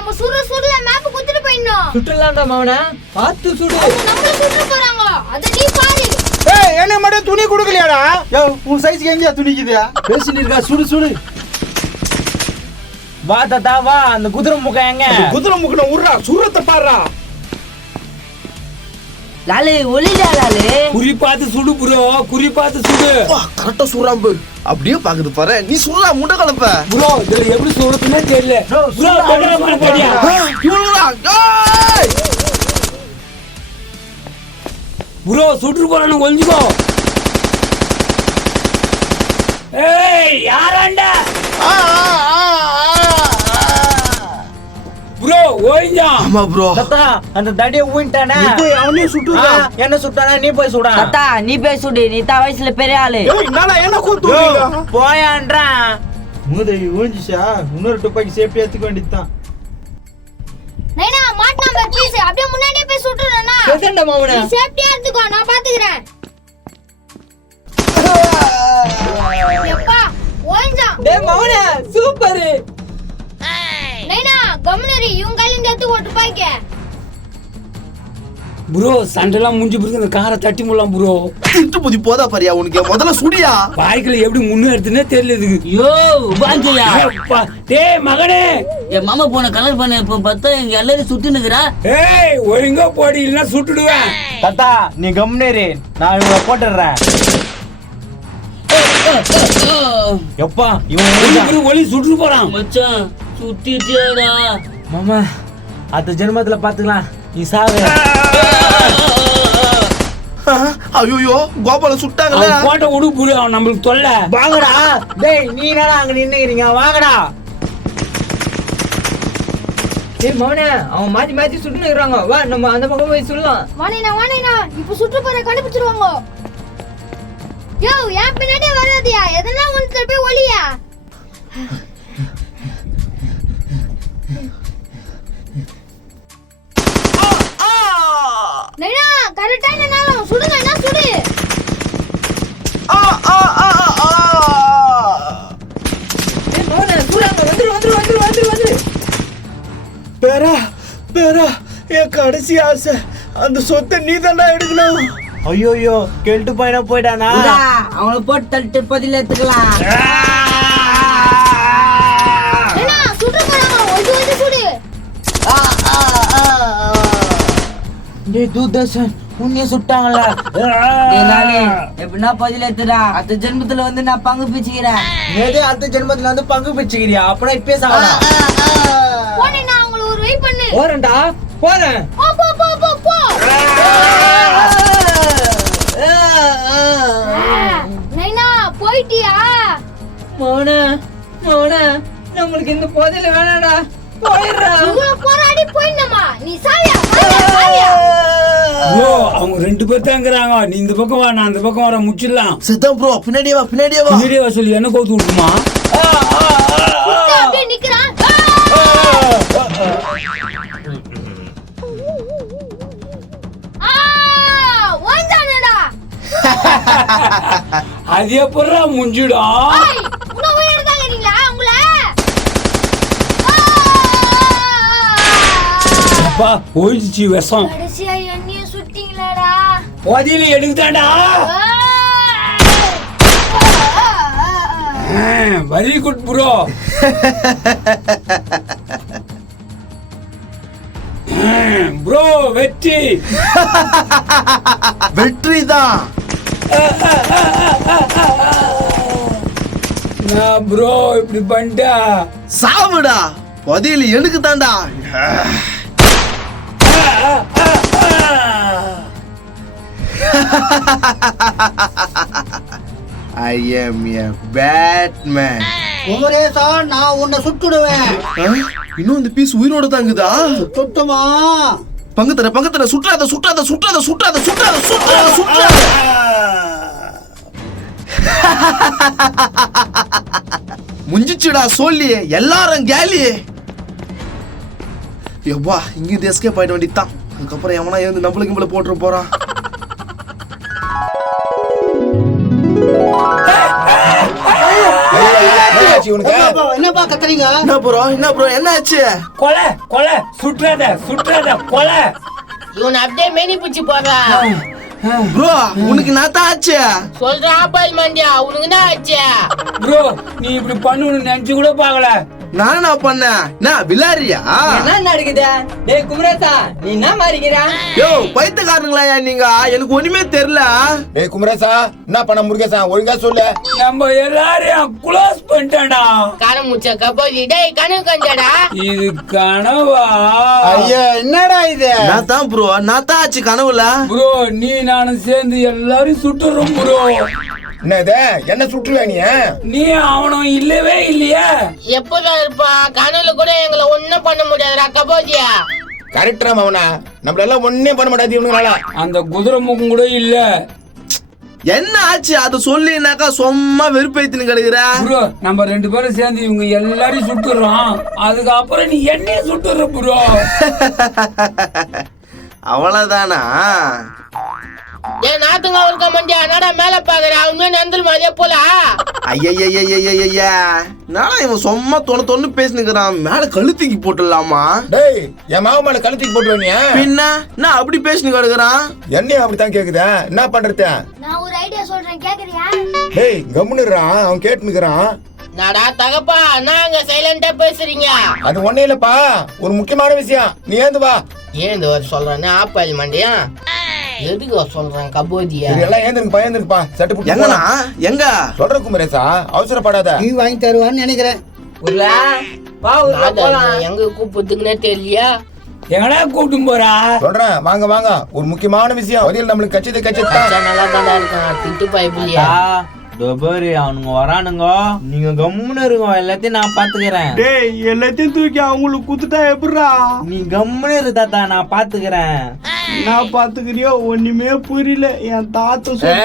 நம்ம சுடுல மேப் குத்திட்டு போயிடணும். சுட்டலாம்டா மாவன, பார்த்து சுடு. நம்ம சுட்டு போறாங்க, அத நீ பாரு. ஏய், என்ன மட்டும் துணி கொடுக்கலையாடா? யோ, உன் சைஸ்க்கு எங்கயா துணிக்குது? பேசிட்டு இருக்கா, சுடு சுடு. வா தாத்தா வா, அந்த குதிரை முகம் எங்க? குதிரை முக்கன உர்றா, சுரத்தை பாறா. லாலு ஒளிடா லாலு. குறி பார்த்து சுடு ப்ரோ, குறி பார்த்து சுடு. வா, கரெக்ட்டா சுறாம்பு. அப்படியே பாக்குது பாரு. நீ சுறா முண்டை கலப்ப. ப்ரோ இதுல எப்படி சுடுறதுனே தெரியல. ப்ரோ பக்கற மாட்டேடியா. இவனுடா. ஏய்! ப்ரோ சுட்டு போறானே, ஒளிஞ்சுக்கோ. ஏய் யாராண்டா? ப்ரோ ஓய்ஞ்சா. ஆமா ப்ரோ. தாத்தா அந்த தடியை ஊயிட்டானே. அவனே சுட்டுறா. என்ன சுட்டானே, நீ போய் சுடா. தாத்தா நீ போய் சுடு, நீ தான் வயசுல பெரிய ஆளு. ஏய், நானா என்ன கூத்துறீங்க? போயான்றான். மூதேவி ஊஞ்சிச்சா? இன்னொரு துப்பாக்கி சேஃப்டி ஏத்துக்க வேண்டியதுதான். நைனா மாட் நம்பர் ப்ளீஸ், அப்படியே முன்னாடியே போய் சுட்டுறேனா. கேட்டேன்டா மாவன. நீ சேஃப்டியா இருந்துக்கோ, நான் பாத்துக்கறேன். எப்பா ஓய்ஞ்சா. டேய் மாவன சூப்பர். நைனா கம்னரி இவங்க கையில இருந்து எடுத்து ஓட்டு பாய்க்க. ப்ரோ சண்டெல்லாம் முடிஞ்சு பிறகு இந்த காரை தட்டி முடலாம் ப்ரோ. திட்டு புதி போதா பாரியா உனக்கு? முதல்ல சுடியா. பாய்க்குல எப்படி முன்னேறுதுன்னே தெரியல இதுக்கு. யோ வாங்கயா. அப்பா, டேய் மகனே. என் மாமா போன கலர் பண்ண இப்ப பார்த்தா எங்க எல்லாரும் சுத்தி நிக்கிறா. ஏய் ஒழுங்கா போடி, இல்லைன்னா சுட்டுடுவேன். தாத்தா நீ கம்னேரு, நான் இவனை போட்டுடுறேன். எப்பா இவன் ஒளி சுட்டு போறான். மச்சான் சுத்திட்டியாடா. மாமா அடுத்த ஜென்மத்துல பாத்துக்கலாம், நீ சாவு. ஐயோ, கோபால சுட்டாங்கல. அவன் போட்ட உடுப்பு அவன் நம்மளுக்கு தொல்லை. வாங்கடா. டேய் நீ என்னடா அங்க நின்னுக்கிறீங்க, வாங்கடா. டேய் மவனே, அவன் மாத்தி மாத்தி சுட்டு நிக்கறாங்க. வா நம்ம அந்த பக்கம் போய் சொல்லலாம். வானேனா இப்ப சுட்டு போற கண்டுபிடிச்சிருவாங்க. யோ ஏன் பின்னாடியே வராதியா, எதனா ஒன்னு போய் ஒளியா. நைனா கரெக்டான நேரம் சுடுங்க, என்ன சுடு. டேய் மவனே சுடுறாங்க, வந்துரு. பேரா என் கடைசி ஆசை, அந்த சொத்தை நீ தான்டா எடுக்கணும். ஐயோ கெல்ட்டு பையனா போயிட்டானா? அவனை போட்டு தள்ளிட்டு பதில் எடுத்துக்கலாம். நைனா சுட்டு போறாங்க, ஒது சுடு. டேய் தூதர்ஷன் உன்னைய சுட்டாங்களா? எப்படின்னா பதில் எடுத்துடா. அடுத்த ஜென்மத்துல வந்து நான் பங்கு பிச்சுக்கிறேன். நேதே அடுத்த ஜென்மத்துல வந்து பங்கு பிச்சுக்கிறியா? அப்பனா இப்பே சாவடா. போனேனா அவங்கள ஒரு வெயிட் பண்ணு. போறேன்டா, போறேன். போ. நைனா போயிட்டியா? மவனே நம்மளுக்கு இந்த போதையில வேணாடா, போயிடுறா. இவ்வளவு போராடி போயிடணுமா? நீ சாவியா? ப்ரோ அவங்க ரெண்டு பேர் தாங்கிறாங்க. நீ இந்த பக்கம் வா, நான் அந்த பக்கம் வர, முச்சிடலாம். சித்தம் ப்ரோ, பின்னாடியே வா. பின்னாடியே வா சொல்லி என்ன கவுத்து விட்டுமா? அப்படியே நிக்கிறான். ஓய்ந்தானடா. அது எப்படா முஞ்சிடும்? இன்னும் உயிர் இருக்காங்க நீங்களா உங்கள? அப்பா ஓய்ச்சி விஷம். கடைசியா என்னைய சுட்டீங்களாடா. போதையில எடுத்தாண்டா. Very good bro. ப்ரோ வெற்றி தான். நான் ப்ரோ இப்படி பண்ணிட்டா சாவுடா. பதில் எனக்கு தான்டா. I am a Batman. குமரேசா நான் உன்னை சுட்டுடுவேன். இன்னும் இந்த பீஸ் உயிரோட தாங்குதா? சுட்டுமா? பங்கு தர சுற்றாத. முஞ்சிச்சுடா சொல்லி எல்லாரும் கேலி. எப்பா இங்க இது எஸ்கேப் ஆயிட வேண்டியதுதான். அதுக்கப்புறம் எவனா இருந்து நம்மளுக்கு போட்டுற போறான். ஆச்சு உனக்கு? என்னப்பா கத்துறீங்க? என்ன ப்ரோ என்ன ஆச்சு? கொலை கொலை சுற்றாத கொலை. இவன் அப்படியே மெனி பிடிச்சி போறான். ப்ரோ உனக்கு என்னதான் ஆச்சு? சொல்ற ஆப்பாயில் மண்டியா உனக்கு என்ன ஆச்சு? ப்ரோ நீ இப்படி பண்ணுன்னு நினைச்சு கூட பாக்கல. நான் என்ன பண்ணேன்? நான் விளாரியா? என்ன நடக்குது? டேய் குமரேசா, நீ என்ன மாறிக்கிறா? யோ பைத்தியக்காரங்களா நீங்க? எனக்கு ஒண்ணுமே தெரியல. டேய் குமரேசா, என்ன பண்ண முருகேசா? ஒழுங்கா சொல்லு. நம்ம எல்லாரையும் க்ளோஸ் பண்ணிட்டாடா. காரம் முச்ச கபோதி. டேய் கனவு கண்டடா. இது கனவா? ஐயா என்னடா இது? நான் தான் ப்ரோ நான் தான் ஆச்சு கனவுல. ப்ரோ நீ நானும் சேர்ந்து எல்லாரையும் சுட்டுறோம் ப்ரோ. என்னது? என்ன சுற்றுவ நீ? நீ அவனும் இல்லவே இல்லையா? எப்பதான் இருப்பான்? கனவுல கூட எங்களை ஒண்ணும் பண்ண முடியாதுடா கபோதியா. கரெக்டா அவனா? நம்மள எல்லாம் ஒண்ணே பண்ண மாட்டாது இவனுங்களால. அந்த குதிரை முகம் கூட இல்ல. என்ன ஆச்சு அது சொல்லினாக்கா சும்மா வெறுப்பேத்தின்னு கிடக்குற. ப்ரோ நம்ம 2 பேரும் சேர்ந்து இவங்க எல்லாரையும் சுட்டுறோம். அதுக்கப்புறம் நீ என்னைய சுட்டுற ப்ரோ. அவ்வளவுதானா? டேய் நாத்துங்க இருக்க மண்டியா என்னடா மேல பாக்குற? அவன் நந்தல் மாதிரியே போல. ஐயா நானா இவன் சும்மா தொண்ணு பேசினுக்கிறான். மேல கழுத்துக்கு போட்டுடலாமா? டேய் என் மாவு மேல கழுத்துக்கு போட்டுருவ நீ? பின்ன நான் அப்படி பேசினு கிடக்குறான். என்னையும் அப்படித்தான் கேக்குதா? என்ன பண்றது? நான் ஒரு ஐடியா சொல்றேன் கேக்குறியா? டேய் கம்முன்னுறான், அவன் கேட்டுனுக்குறான். நாடா தகப்பா நாங்க சைலண்டா பேசுறீங்க. அது ஒண்ணே இல்லப்பா, ஒரு முக்கியமான விஷயம். நீ ஏந்து வா. ஏன் சொல்றேன்னு ஆப்பாயில் மண்டியா? எதுக்கு சொல்றேன் கபோதியா? சரி எல்லாம் ஏந்திருக்குப்பா சட்டு புட்டு எங்கண்ணா போலாம். எங்க? சொல்ற குமரேசா, அவசரப்படாத. நீ வாங்கி தருவான்னு நினைக்கிறேன். உருளா, வா உருளா போலாம். எங்க கூப்பிட்டுங்கன்னே தெரியலையா? எங்கடா கூட்டும் போறா? சொல்றேன் வாங்க. ஒரு முக்கியமான விஷயம். பதில் நம்மளுக்கு கச்சிதான். நல்லா தாண்டா இருக்கான் திட்டு பாய்ப்பில்லையா? டொபரு அவனுங்க வரானுங்க. நீங்க கம்முன்னு இருங்க, எல்லாத்தையும் நான் பாத்துக்கிறேன். டேய் எல்லாத்தையும் தூக்கி அவங்களுக்கு குத்துட்டா எப்படிடா? நீ கம்முன்னு இரு தாத்தா, நான் பாத்துக்கிறேன். நான் பாத்துக்கிறியோ ஒண்ணுமே புரியல. என் தாத்தா சொல்லி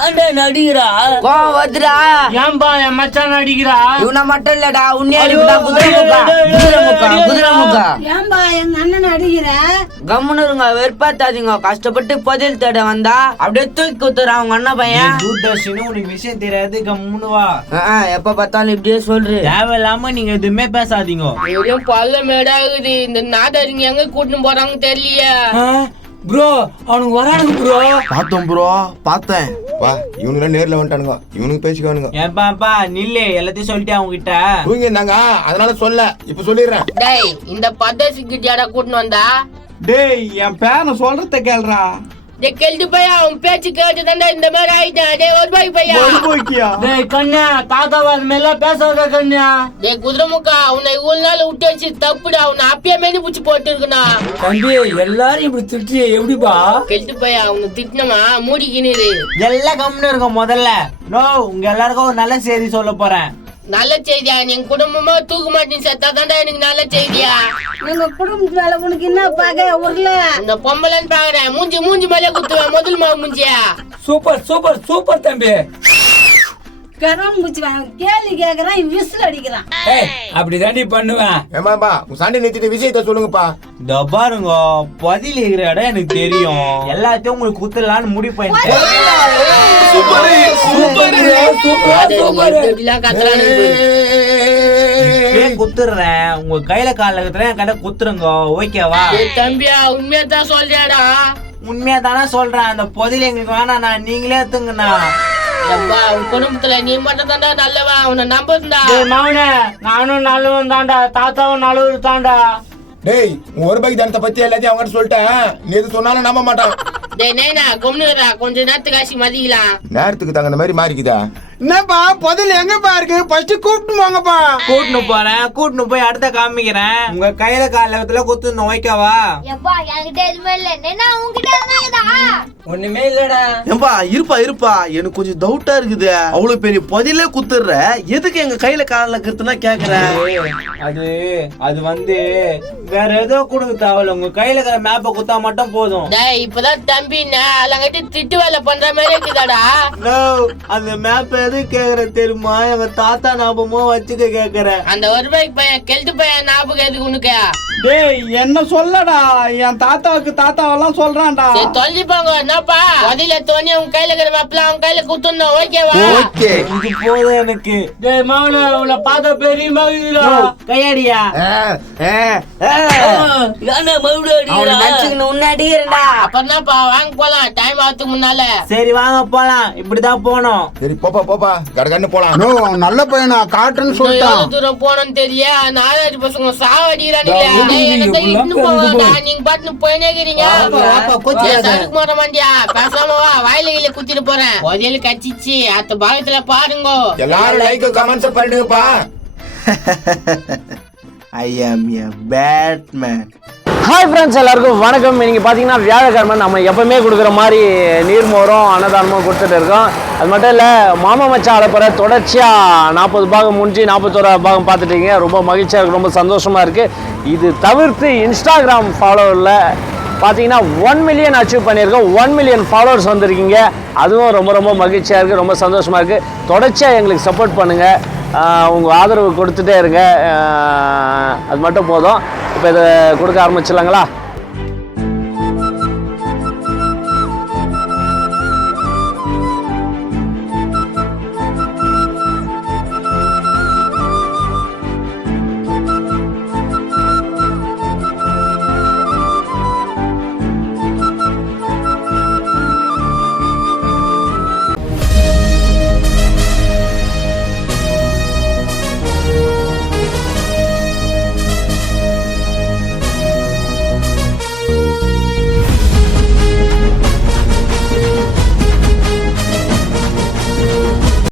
ஏன்டா நடிக்கிறா? கோவம் வருதுடா. ஏன்பா என் மச்சான் அடிக்கிறா? இவனை மட்டும் இல்லடா, உன்னையே அடிப்படா. குதிரை முக்கா. ஏன்பா எங்க அண்ணன் அடிக்கிற? கம்முன்னு இருங்க, வெறுப்பாத்தாதீங்க. கஷ்டப்பட்டு பதில் தேட வந்தா அப்படியே தூக்கி குத்துறான் உங்க அண்ணன் பையன். தூர்தர்ஷனும் உனக்கு விஷயம் தெரியாது, கம்முன்னு வா. எப்ப பார்த்தாலும் இப்படியே சொல்றேன். தேவையில்லாம நீங்க எதுவுமே பேசாதீங்க. எப்படியும் பல்ல மேடாகுது. இந்த நாடறிங்க எங்க கூட்டின்னு போறாங்க தெரியலையா? ப்ரோ அவனுக்கு வரானுங்க ப்ரோ. பார்த்தோம் ப்ரோ பார்த்தேன். வா, இவனுங்க நேர்ல வந்துட்டானுங்க. இவனுக்கு பேசிக்குவானுங்க. ஏப்பாப்பா நில்லு, எல்லாத்தையும் சொல்லிட்டேன் அவங்க கிட்ட. தூங்கி இருந்தாங்க, அதனால சொல்ல. இப்ப சொல்லிடுறேன். டேய் இந்த பத்தசிக்கு ஜாடா கூட்டின்னு வந்தா? டேய் என் பேரை சொல்றத கேள்றா. டேய் கெல்து பையா உன் பேச்சு கேட்டுதாண்டா இந்த மாதிரி ஆயிட்டேன். டேய் ஒரு பாய் பையா. போய்க்கியா? டேய் கண்ணா, தாத்தாவா மேல பேசாத கண்ணா. டேய் குதிரைமுக்கா உன்னை இவ்வளவு நாள் விட்டு வச்சு தப்புடா. உன்னை அப்பயே மேனி பூச்சி போட்டு இருக்குண்ணா. தம்பி எல்லாரும் இப்படி திட்டிய எப்படிப்பா? கெல்து பையா உன்னை திட்டினமா மூடிக்கினு. எல்லாம் கம்முன்னு இருக்கும் முதல்ல. நோ உங்க எல்லாருக்கும் ஒரு நல்ல செய்தி சொல்ல போறேன். நல்ல செய்தியா? என் குடும்பமா தூக்கு மாட்டி செத்தா தாண்டா எனக்கு நல்ல செய்தியா? எங்க குடும்பத்து மேல உனக்கு என்ன பாக்க ஊர்ல? இந்த பொம்பளைன்னு பாக்குறேன். மூஞ்சி மேலே குத்துவேன். முதல் மாவு மூஞ்சியா? சூப்பர் தம்பி. கரம் பூச்சி கேள்வி கேக்குறான், விசில் அடிக்கிறான். அப்படிதாண்டி பண்ணுவேன். ஏமாப்பா உன் சண்டை நிறுத்திட்டு விஷயத்த சொல்லுங்கப்பா. இந்த பாருங்க, பதில் இருக்கிற இடம் எனக்கு தெரியும். எல்லாத்தையும் உங்களுக்கு குத்துலான்னு முடிவு பண்ணிட்டேன். எப்படிலாம் கத்துறானு குத்துறேன். உங்க கையில கால என் கையில குத்துருங்க, ஓகேவா? தம்பியா உண்மையா தான் சொல்றியாடா? உண்மையா தானே சொல்றேன். அந்த பதில் எங்களுக்கு வேணாண்ணா, நீங்களே எடுத்துங்கண்ணா. அப்பா உன் குடும்பத்துல நீ மட்டும் தாண்டா நல்லவா. உன்னை நம்புறா. மவனே, நானும் நல்லவன் தாண்டா, தாத்தாவும் நல்லவர் தாண்டா. டேய் உன் ஒரு பைக் தனத்தை பத்தி எல்லாத்தையும் அவங்க சொல்லிட்டேன். நீ எது சொன்னாலும் நம்ப மாட்டான். டேய் நைனா கொம்னுடா, கொஞ்ச நேரத்துக்கு ஆசி மதிக்கலாம். நேரத்துக்கு தகுந்த மாதிரி மாறிக்குதா? என்னப்பா பதில் எங்கப்பா இருக்கு? ஃபர்ஸ்ட் கூப்பிட்டு வாங்கப்பா. கூட்டின்னு போறேன், கூட்டின்னு போய் அடுத்த காமிக்கிறேன். உங்க கையில காலத்துல குத்துணும், ஓகேவா? எப்பா என்கிட்ட எதுவுமே இல்ல. என்ன உன்கிட்ட எதுனா இருக்குதா? ஒண்ணுமே இல்லடா. ஏம்பா இருப்பா எனக்கு கொஞ்சம் டவுட்டா இருக்குது. அவ்வளவு பெரிய பதிலே குத்துற, எதுக்கு எங்க கையில காலில் இருக்கிறதுனா கேக்குறேன். அது வந்து வேற ஏதோ கொடுக்க தேவையில்ல. உங்க கையில இருக்கிற மேப்பை குத்தா மட்டும் போதும். டேய் இப்பதான் தம்பி அலங்கட்டி திட்டு வேலை பண்ற மாதிரி இருக்குதாடா. அந்த மேப் எது கேக்குற தெரியுமா? எங்க தாத்தா ஞாபகமா வச்சுக்க கேக்குறேன். அந்த ஒரு ரூபாய்க்கு பையன் கெல்து பையன் ஞாபகம் எதுக்கு உனக்கு? டேய் என்ன சொல்லடா, என் தாத்தாவுக்கு தாத்தாவெல்லாம் சொல்றான்டா. சரி தொலைஞ்சு போங்க. என்னப்பா பதில தோணி உங்க கையில இருக்கிற மாப்பிள்ள அவங்க கையில குத்துணும். ஓகேவா? ஓகே இது போதும் எனக்கு. டேய் மாவன உள்ள பாத்த பெரிய மகிழா கையடியா யானே மறுபடியும் அவனை அடிக்கிறா நினைச்சுக்கணும் உன்ன அடிக்கிறேன்டா. அப்புறம் என்னப்பா வாங்க போலாம், டைம் ஆகிறதுக்கு முன்னால. சரி வாங்க போலாம், இப்படிதான் போனோம். சரி போப்பா கடகன்னு போலாம். நோ நல்ல பையனா காட்டுன்னு இன்னும் சொல்லிட்டான். எவ்வளவு தூரம் போனோம்னு தெரிய நாலாவது பசங்க சாவடிக்கிறானுங்களே. டேய், என்னத்த இட்டுன்னு போங்கடா, நீங்க பாட்டுன்னு போயினே இருக்கிறீங்க. சரக்கு மாட்ட மாட்டியா? பேசாம வா, வாயில கீழே குத்திட்டு போறேன். புதையல் கச்சிச்சு அத்த பாகத்துல பாருங்க. எல்லாரும் லைக் கமெண்ட்ஸ் பண்ணிடுங்கப்பா. ஐ ஆம் எ பேட்மேன். ஹாய் ஃப்ரெண்ட்ஸ், எல்லாருக்கும் வணக்கம். இன்னைக்கு பார்த்தீங்கன்னா வியாழக்கிழமை நம்ம எப்பவுமே கொடுக்குற மாதிரி நீர்மோரும் அன்னதானமும் கொடுத்துட்டு இருக்கோம். அது மட்டும் இல்லை, மாமா மச்சான் அலப்பற தொடர்ச்சியாக 40 பாகம் முடிஞ்சு 41 பாகம் பார்த்துட்டீங்க. ரொம்ப மகிழ்ச்சியாக இருக்குது, ரொம்ப சந்தோஷமாக இருக்குது. இது தவிர்த்து இன்ஸ்டாகிராம் ஃபாலோவரில் பார்த்தீங்கன்னா 1 மில்லியன் அச்சீவ் பண்ணியிருக்கோம். 1 மில்லியன் ஃபாலோவர்ஸ் வந்திருக்கீங்க. அதுவும் ரொம்ப ரொம்ப மகிழ்ச்சியாக இருக்குது, ரொம்ப சந்தோஷமாக இருக்குது. தொடர்ச்சியாக எங்களுக்கு சப்போர்ட் பண்ணுங்கள், உங்கள் ஆதரவு கொடுத்துட்டே இருங்க. அது மட்டும் போதும். இப்போ இதை கொடுக்க ஆரம்பிச்சிடலாங்களா?